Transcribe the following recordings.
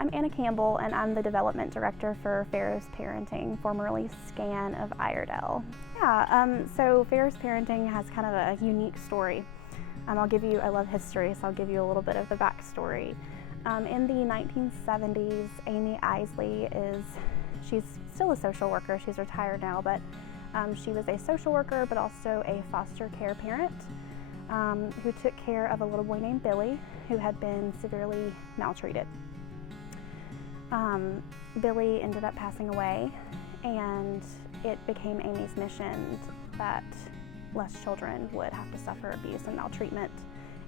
I'm Anna Campbell, and I'm the Development Director for PHAROS Parenting, formerly SCAN of Iredell. So PHAROS Parenting has kind of a unique story. I love history, so I'll give you a little bit of the backstory. In the 1970s, Amy Isley she's still a social worker. She's retired now, but she was a social worker, but also a foster care parent who took care of a little boy named Billy, who had been severely maltreated. Billy ended up passing away, and it became Amy's mission that less children would have to suffer abuse and maltreatment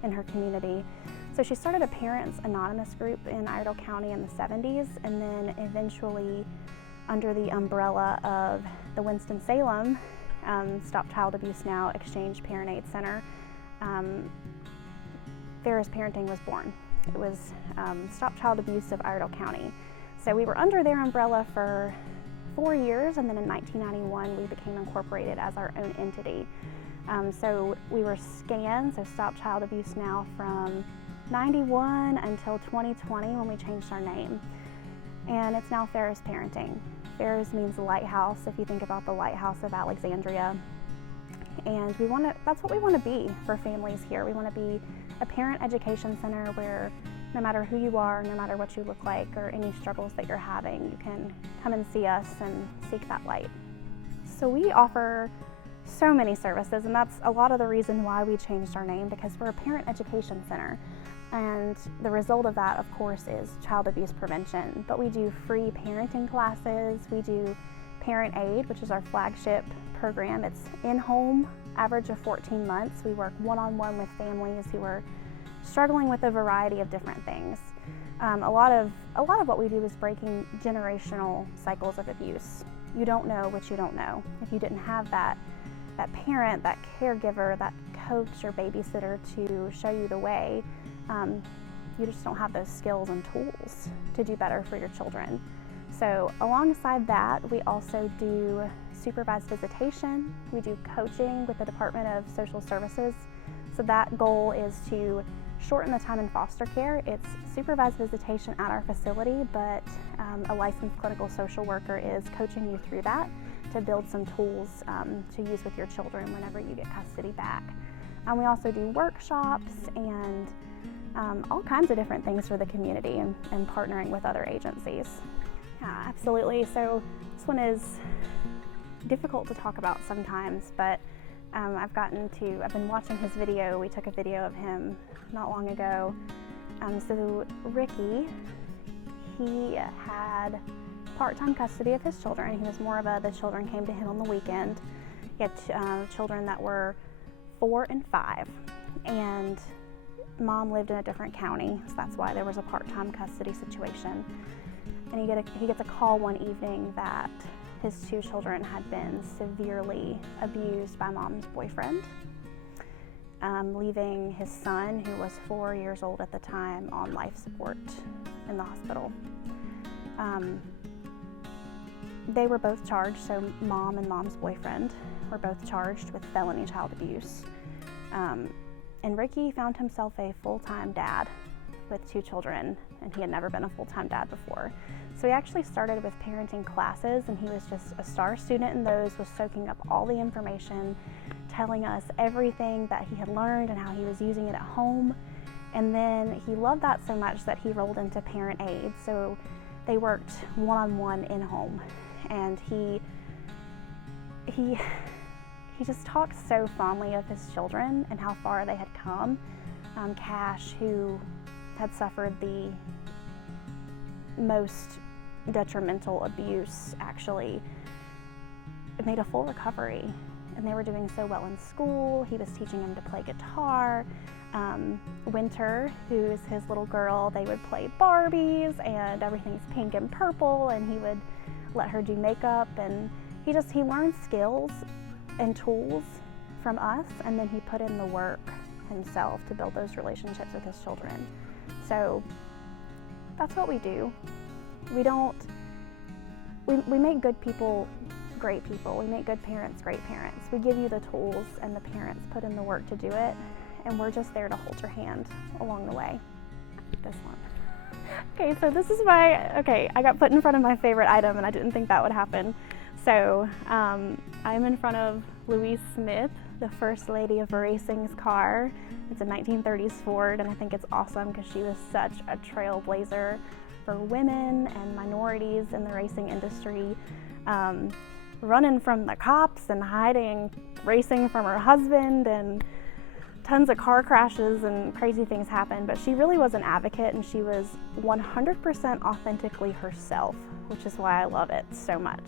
in her community. So she started a Parents Anonymous group in Iredell County in the 70s, and then eventually, under the umbrella of the Winston-Salem Stop Child Abuse Now Exchange Parent Aid Center, PHAROS Parenting was born. It was Stop Child Abuse of Iredell County. So we were under their umbrella for 4 years, and then in 1991 we became incorporated as our own entity. So we were SCAN, so Stop Child Abuse Now, from 91 until 2020 when we changed our name. And it's now PHAROS Parenting. PHAROS means lighthouse, if you think about the lighthouse of Alexandria. And that's what we want to be for families here. We want to be a parent education center where no matter who you are, no matter what you look like, or any struggles that you're having, you can come and see us and seek that light. So we offer so many services, and that's a lot of the reason why we changed our name, because we're a parent education center. And the result of that, of course, is child abuse prevention. But we do free parenting classes. We do Parent Aid, which is our flagship program. It's in-home, average of 14 months. We work one-on-one with families who are struggling with a variety of different things. A lot of what we do is breaking generational cycles of abuse. You don't know what you don't know. If you didn't have that parent, that caregiver, that coach or babysitter to show you the way, you just don't have those skills and tools to do better for your children. So alongside that, we also do supervised visitation. We do coaching with the Department of Social Services. So that goal is to shorten the time in foster care. It's supervised visitation at our facility, but a licensed clinical social worker is coaching you through that to build some tools to use with your children whenever you get custody back. We also do workshops and all kinds of different things for the community and partnering with other agencies. Yeah, absolutely. So this one is difficult to talk about sometimes, but I've been watching his video. We took a video of him not long ago. So Ricky, he had part-time custody of his children. He was more of the children came to him on the weekend. He had children that were 4 and 5, and mom lived in a different county, so that's why there was a part-time custody situation. And he gets a call one evening that his 2 children had been severely abused by mom's boyfriend, leaving his son, who was 4 years old at the time, on life support in the hospital. They were both charged, so mom and mom's boyfriend were both charged with felony child abuse. And Ricky found himself a full-time dad with 2 children, and he had never been a full-time dad before. So he actually started with parenting classes, and he was just a star student in those, was soaking up all the information, telling us everything that he had learned and how he was using it at home. And then he loved that so much that he rolled into Parent Aid. So they worked one-on-one in home, and he just talked so fondly of his children and how far they had come. Cash, who had suffered the most detrimental abuse, actually made a full recovery, and they were doing so well in school. He was teaching him to play guitar. Winter, who is his little girl, they would play Barbies, and everything's pink and purple, and he would let her do makeup, and he learned skills and tools from us, and then he put in the work himself to build those relationships with his children. So that's what we do. We make good people great people. We make good parents great parents. We give you the tools, and the parents put in the work to do it, and we're just there to hold your hand along the way. This one. Okay, so this is I got put in front of my favorite item and I didn't think that would happen. So I'm in front of Louise Smith, the First Lady of Racing's car. It's a 1930s Ford, and I think it's awesome because she was such a trailblazer for women and minorities in the racing industry, running from the cops and hiding racing from her husband, and tons of car crashes and crazy things happened, but she really was an advocate, and she was 100% authentically herself, which is why I love it so much.